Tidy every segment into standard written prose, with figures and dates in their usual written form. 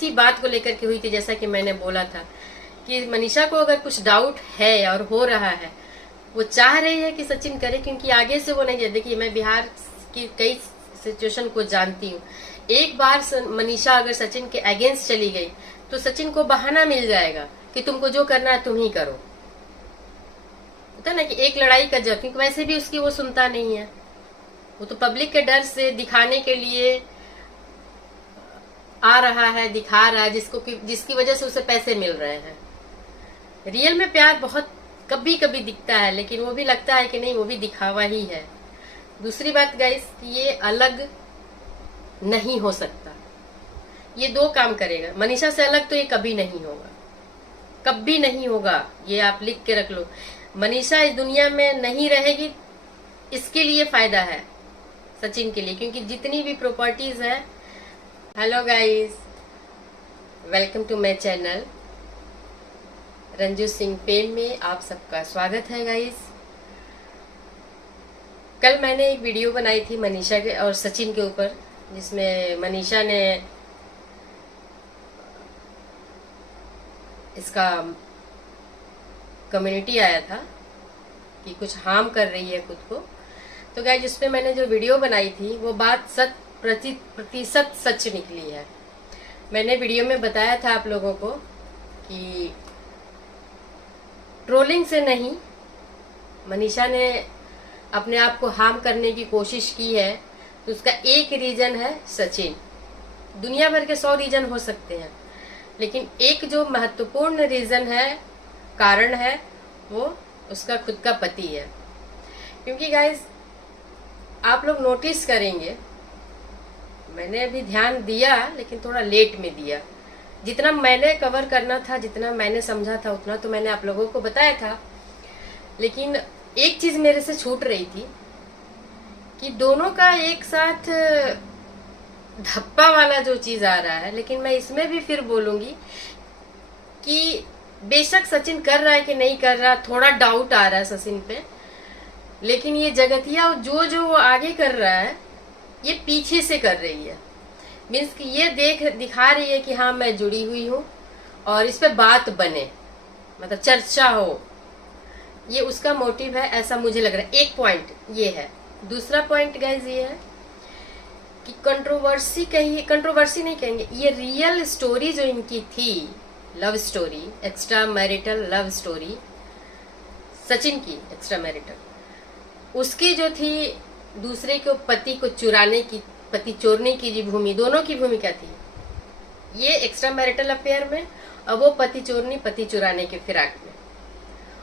इसी बात को लेकर के हुई थी, जैसा कि मैंने बोला था कि मनीषा को अगर कुछ डाउट है और हो रहा है, वो चाह रही है कि सचिन करे, क्योंकि आगे से वो नहीं। देखिए, मैं बिहार की कई सिचुएशन को जानती हूँ। एक बार मनीषा अगर सचिन के अगेंस्ट चली गई तो सचिन को बहाना मिल जाएगा कि तुमको जो करना है तुम ही करो। होता ना कि एक लड़ाई का जब, क्योंकि वैसे भी उसकी वो सुनता नहीं है, वो तो पब्लिक के डर से दिखाने के लिए आ रहा है, दिखा रहा है, जिसकी वजह से उसे पैसे मिल रहे हैं। रियल में प्यार बहुत कभी कभी दिखता है, लेकिन वो भी लगता है कि नहीं, वो भी दिखावा ही है। दूसरी बात गाइस, ये अलग नहीं हो सकता, ये दो काम करेगा। मनीषा से अलग तो ये कभी नहीं होगा, कभी नहीं होगा, ये आप लिख के रख लो। मनीषा इस दुनिया में नहीं रहेगी, इसके लिए फायदा है सचिन के लिए, क्योंकि जितनी भी प्रॉपर्टीज है। Hello guys, welcome to my channel Ranju Singh pen में आप सबका स्वागत है गाइस। कल मैंने एक वीडियो बनाई थी मनीषा के और सचिन के ऊपर, जिसमें मनीषा ने इसका कम्युनिटी आया था कि कुछ हार्म कर रही है खुद को। तो गाइस, जिसपे मैंने जो वीडियो बनाई थी वो बात 100% सच निकली है। मैंने वीडियो में बताया था आप लोगों को कि ट्रोलिंग से नहीं, मनीषा ने अपने आप को हार्म करने की कोशिश की है, तो उसका एक रीजन है सचिन। दुनिया भर के 100 रीजन हो सकते हैं, लेकिन एक जो महत्वपूर्ण रीजन है, कारण है, वो उसका खुद का पति है। क्योंकि गाइस, आप लोग नोटिस करेंगे, मैंने अभी ध्यान दिया लेकिन थोड़ा लेट में दिया। जितना मैंने कवर करना था, जितना मैंने समझा था, उतना तो मैंने आप लोगों को बताया था। लेकिन एक चीज मेरे से छूट रही थी कि दोनों का एक साथ धप्पा वाला जो चीज आ रहा है। लेकिन मैं इसमें भी फिर बोलूंगी कि बेशक सचिन कर रहा है कि नहीं कर रहा, थोड़ा डाउट आ रहा है सचिन पे, लेकिन ये जगतिया जो वो आगे कर रहा है, ये पीछे से कर रही है। मीन्स कि ये दिखा रही है कि हाँ, मैं जुड़ी हुई हूँ और इस पे बात बने, मतलब चर्चा हो, ये उसका मोटिव है, ऐसा मुझे लग रहा है। एक पॉइंट ये है। दूसरा पॉइंट गाइज ये है कि कंट्रोवर्सी नहीं कहेंगे, ये रियल स्टोरी जो इनकी थी, love story, extra marital love story, Sachin की एक्स्ट्रा मैरिटल, उसकी जो थी दूसरे को पति को चुराने की, पति चोरने की जो दोनों की भूमिका थी, ये एक्स्ट्रा मैरिटल अफेयर में, और वो पति चोरनी, पति चुराने के फिराक में।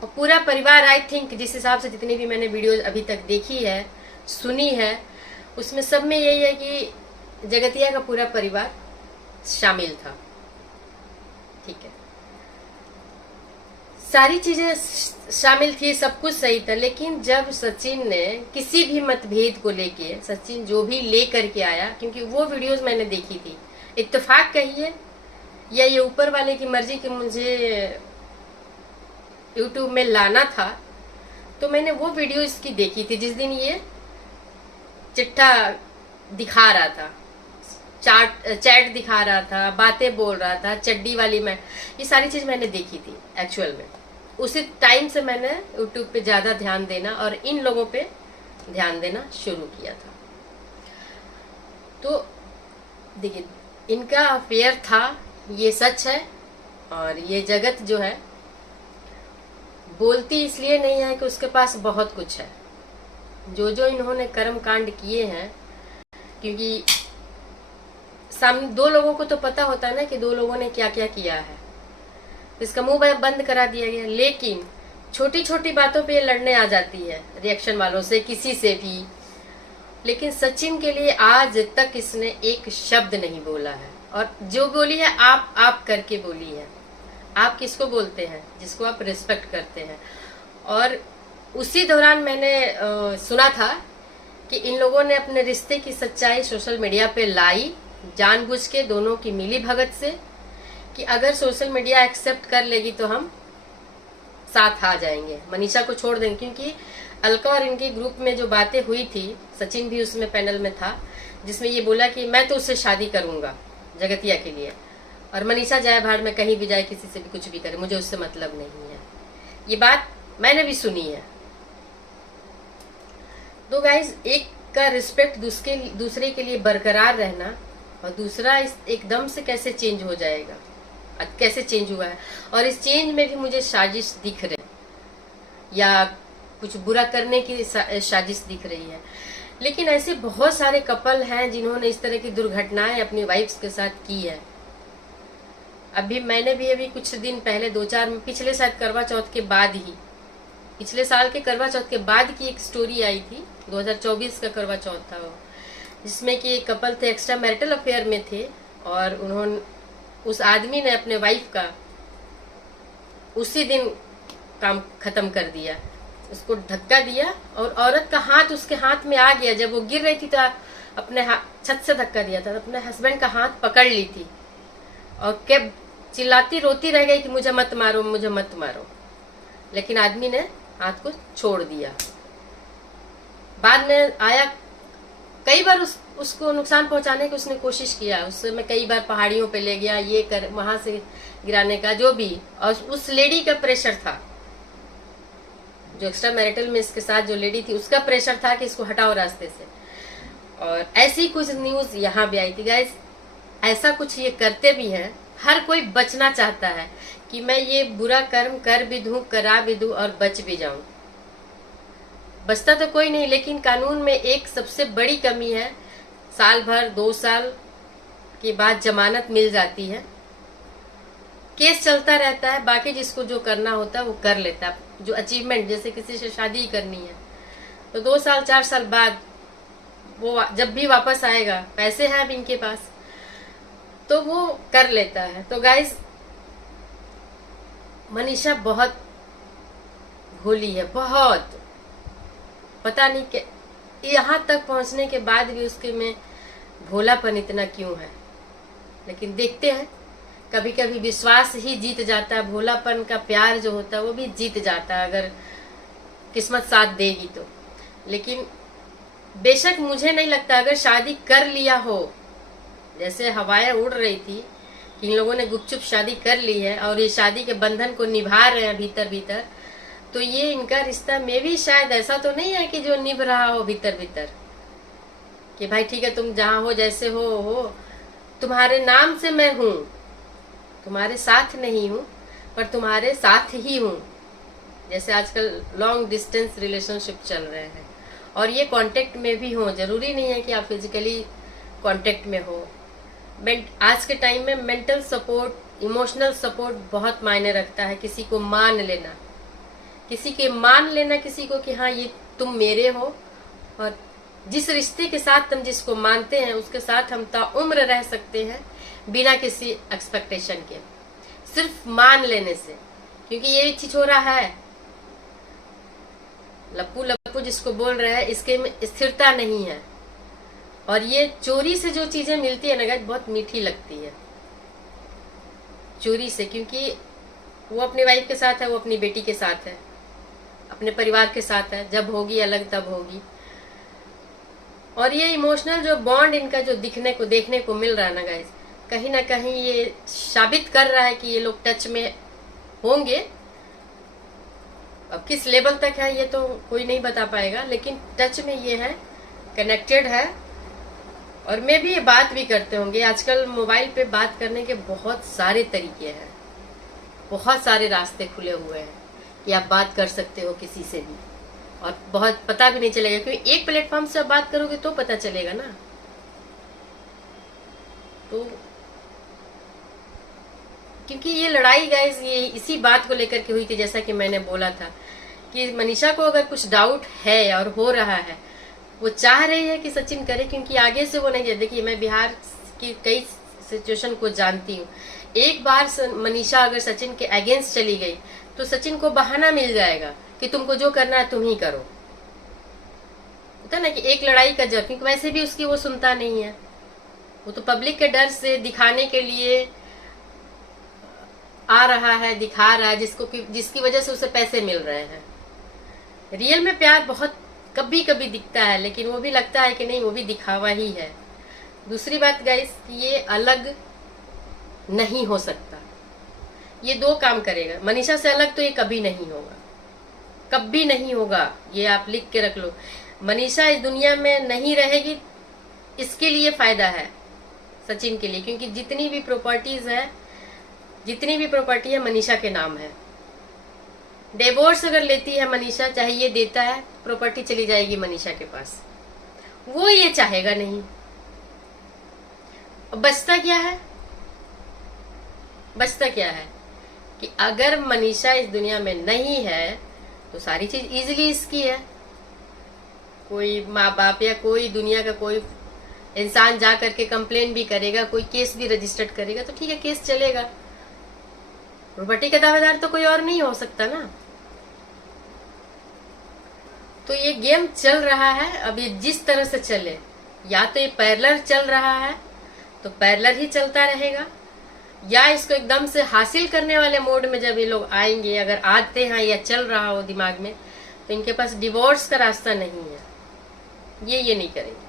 और पूरा परिवार, आई थिंक जिस हिसाब से जितनी भी मैंने वीडियो अभी तक देखी है, सुनी है, उसमें सब में यही है कि जगतिया का पूरा परिवार शामिल था। ठीक है, सारी चीजें शामिल थी, सब कुछ सही था। लेकिन जब सचिन ने किसी भी मतभेद को लेके, सचिन जो भी ले करके आया, क्योंकि वो वीडियोस मैंने देखी थी, इत्तेफाक कहिए या ये ऊपर वाले की मर्जी कि मुझे यूट्यूब में लाना था, तो मैंने वो वीडियो इसकी देखी थी जिस दिन ये चिट्ठा दिखा रहा था, चैट दिखा रहा था, बातें बोल रहा था, चड्डी वाली मैं, ये सारी चीज मैंने देखी थी एक्चुअल में। उसी टाइम से मैंने यूट्यूब पे ज्यादा ध्यान देना और इन लोगों पे ध्यान देना शुरू किया था। तो देखिए, इनका अफेयर था, ये सच है। और ये जगत जो है बोलती इसलिए नहीं है कि उसके पास बहुत कुछ है। जो इन्होंने कर्म कांड किए हैं, क्योंकि सामने दो लोगों को तो पता होता है ना कि दो लोगों ने क्या क्या किया है, इसका मुंह बंद करा दिया गया। लेकिन छोटी छोटी बातों पे ये लड़ने आ जाती है, रिएक्शन वालों से, किसी से भी। लेकिन सचिन के लिए आज तक इसने एक शब्द नहीं बोला है, और जो बोली है आप करके बोली है। आप किसको बोलते हैं? जिसको आप रिस्पेक्ट करते हैं। और उसी दौरान मैंने सुना था कि इन लोगों ने अपने रिश्ते की सच्चाई सोशल मीडिया पे लाई, जानबूझ के, दोनों की मिली भगत से, कि अगर सोशल मीडिया एक्सेप्ट कर लेगी तो हम साथ आ जाएंगे, मनीषा को छोड़ देंगे। क्योंकि अलका और इनके ग्रुप में जो बातें हुई थी, सचिन भी उसमें पैनल में था, जिसमें ये बोला कि मैं तो उससे शादी करूंगा जगतिया के लिए, और मनीषा जाए भाड़ में, कहीं भी जाए, किसी से भी कुछ भी करे, मुझे उससे मतलब नहीं है। ये बात मैंने भी सुनी है। तो गाइज, एक का रिस्पेक्ट दूसरे के लिए बरकरार रहना, और दूसरा इस एकदम से कैसे चेंज हो जाएगा, कैसे चेंज हुआ है। और इस चेंज में भी मुझे साजिश दिख रही, या कुछ बुरा करने की साजिश दिख रही है। लेकिन ऐसे बहुत सारे कपल हैं जिन्होंने इस तरह की दुर्घटनाएं अपनी वाइफ्स के साथ की है। मैंने भी अभी कुछ दिन पहले, 2-4 पिछले शायद करवा चौथ के बाद ही, पिछले साल के करवा चौथ के बाद की एक स्टोरी आई थी। 2024 का करवा चौथ था वो, जिसमें कि एक कपल थे, एक्स्ट्रा मैरिटल अफेयर में थे, और उन्होंने, उस आदमी ने अपने वाइफ का उसी दिन काम खत्म कर दिया, उसको धक्का दिया, और औरत का हाथ उसके हाथ में आ गया। जब वो गिर रही थी तो अपने छत से धक्का दिया था, अपने हस्बैंड का हाथ पकड़ ली थी, और क्या चिल्लाती रोती रह गई कि मुझे मत मारो, मुझे मत मारो। लेकिन आदमी ने हाथ को छोड़ दिया। बाद में आया, कई बार उसको नुकसान पहुंचाने की उसने कोशिश किया, उससे मैं कई बार पहाड़ियों पे ले गया, ये कर, वहां से गिराने का, जो भी। और उस लेडी का प्रेशर था, जो एक्स्ट्रा मैरिटल में इसके साथ जो लेडी थी, उसका प्रेशर था कि इसको हटाओ रास्ते से। और ऐसी कुछ न्यूज यहाँ भी आई थी। गाइस, ऐसा कुछ ये करते भी हैं। हर कोई बचना चाहता है कि मैं ये बुरा कर्म कर भी दूं, करा भी दूं और बच भी जाऊं। बचता तो कोई नहीं, लेकिन कानून में एक सबसे बड़ी कमी है, साल भर 2 साल के बाद जमानत मिल जाती है, केस चलता रहता है, बाकी जिसको जो करना होता है वो कर लेता है। जो अचीवमेंट, जैसे किसी से शादी करनी है तो 2 साल 4 साल बाद वो जब भी वापस आएगा, पैसे हैं अब इनके पास, तो वो कर लेता है। तो गाइस, मनीषा बहुत भोली है, बहुत, पता नहीं कि यहाँ तक पहुंचने के बाद भी उसके में भोलापन इतना क्यों है। लेकिन देखते हैं, कभी कभी विश्वास ही जीत जाता है, भोलापन का प्यार जो होता है वो भी जीत जाता है, अगर किस्मत साथ देगी तो। लेकिन बेशक मुझे नहीं लगता, अगर शादी कर लिया हो, जैसे हवाएं उड़ रही थी कि इन लोगों ने गुपचुप शादी कर ली है और ये शादी के बंधन को निभा रहे हैं भीतर भीतर, तो ये इनका रिश्ता में भी शायद ऐसा तो नहीं है कि जो निभ रहा हो भीतर भीतर, कि भाई ठीक है, तुम जहां हो, जैसे हो, तुम्हारे नाम से मैं हूं, तुम्हारे साथ नहीं हूं पर तुम्हारे साथ ही हूं। जैसे आजकल लॉन्ग डिस्टेंस रिलेशनशिप चल रहे हैं, और ये कांटेक्ट में भी हो, जरूरी नहीं है कि आप फिजिकली कांटेक्ट में हो। आज के टाइम में मेंटल सपोर्ट, इमोशनल सपोर्ट बहुत मायने रखता है। किसी को मान लेना, किसी को कि हाँ ये तुम मेरे हो, और जिस रिश्ते के साथ हम जिसको मानते हैं उसके साथ हम ताउम्र रह सकते हैं बिना किसी एक्सपेक्टेशन के, सिर्फ मान लेने से। क्योंकि ये छिछोरा है, लप्पू लप्पू जिसको बोल रहे हैं, इसके में स्थिरता नहीं है। और ये चोरी से जो चीजें मिलती है ना गाइस, बहुत मीठी लगती है चोरी से, क्योंकि वो अपनी वाइफ के साथ है, वो अपनी बेटी के साथ है, अपने परिवार के साथ है, जब होगी अलग तब होगी। और ये इमोशनल जो बॉन्ड इनका जो देखने को मिल रहा है ना गाइस, कहीं ना कहीं ये साबित कर रहा है कि ये लोग टच में होंगे। अब किस लेवल तक है ये तो कोई नहीं बता पाएगा, लेकिन टच में ये है, कनेक्टेड है। और मे भी ये बात भी करते होंगे। आजकल मोबाइल पे बात करने के बहुत सारे तरीके हैं, बहुत सारे रास्ते खुले हुए हैं कि आप बात कर सकते हो किसी से भी, और बहुत पता भी नहीं चलेगा, क्योंकि एक प्लेटफॉर्म से आप बात करोगे तो पता चलेगा ना। तो क्योंकि ये लड़ाई गाइस ये इसी बात को लेकर के हुई थी, जैसा कि मैंने बोला था कि मनीषा को अगर कुछ डाउट है और हो रहा है, वो चाह रही है कि सचिन करे, क्योंकि आगे से वो नहीं जाए। देखिए, मैं बिहार की कई सिचुएशन को जानती हूँ। एक बार मनीषा अगर सचिन के अगेंस्ट चली गई तो सचिन को बहाना मिल जाएगा कि तुमको जो करना है तुम ही करो। होता है ना कि एक लड़ाई का जब, क्योंकि वैसे भी उसकी वो सुनता नहीं है, वो तो पब्लिक के डर से दिखाने के लिए आ रहा है, दिखा रहा है, जिसकी वजह से उसे पैसे मिल रहे हैं। रियल में प्यार बहुत कभी कभी दिखता है, लेकिन वो भी लगता है कि नहीं, वो भी दिखावा ही है। दूसरी बात गाइस, ये अलग नहीं हो सकता। ये दो काम करेगा, मनीषा से अलग तो ये कभी नहीं होगा, कभी नहीं होगा। ये आप लिख के रख लो, मनीषा इस दुनिया में नहीं रहेगी, इसके लिए फायदा है सचिन के लिए, क्योंकि जितनी भी प्रॉपर्टी है मनीषा के नाम है। डिवोर्स अगर लेती है मनीषा, चाहे ये देता है, प्रॉपर्टी चली जाएगी मनीषा के पास, वो ये चाहेगा नहीं। बचता क्या है? बचता क्या है कि अगर मनीषा इस दुनिया में नहीं है तो सारी चीज इजीली इसकी है। कोई माँ बाप या कोई दुनिया का कोई इंसान जा करके कंप्लेन भी करेगा, कोई केस भी रजिस्टर्ड करेगा तो ठीक है, केस चलेगा। प्रॉपर्टी का दावेदार तो कोई और नहीं हो सकता ना। तो ये गेम चल रहा है, अब ये जिस तरह से चले, या तो ये पैरेलल चल रहा है तो पैरेलल ही चलता रहेगा, या इसको एकदम से हासिल करने वाले मोड में जब ये लोग आएंगे, अगर आते हैं या चल रहा हो दिमाग में, तो इनके पास डिवोर्स का रास्ता नहीं है, ये नहीं करेंगे।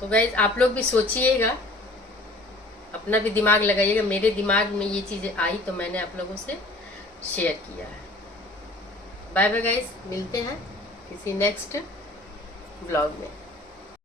तो गाइस आप लोग भी सोचिएगा, अपना भी दिमाग लगाइएगा। मेरे दिमाग में ये चीजें आई तो मैंने आप लोगों से शेयर किया है। बाय बाय गाइस, मिलते हैं किसी नेक्स्ट ब्लॉग में।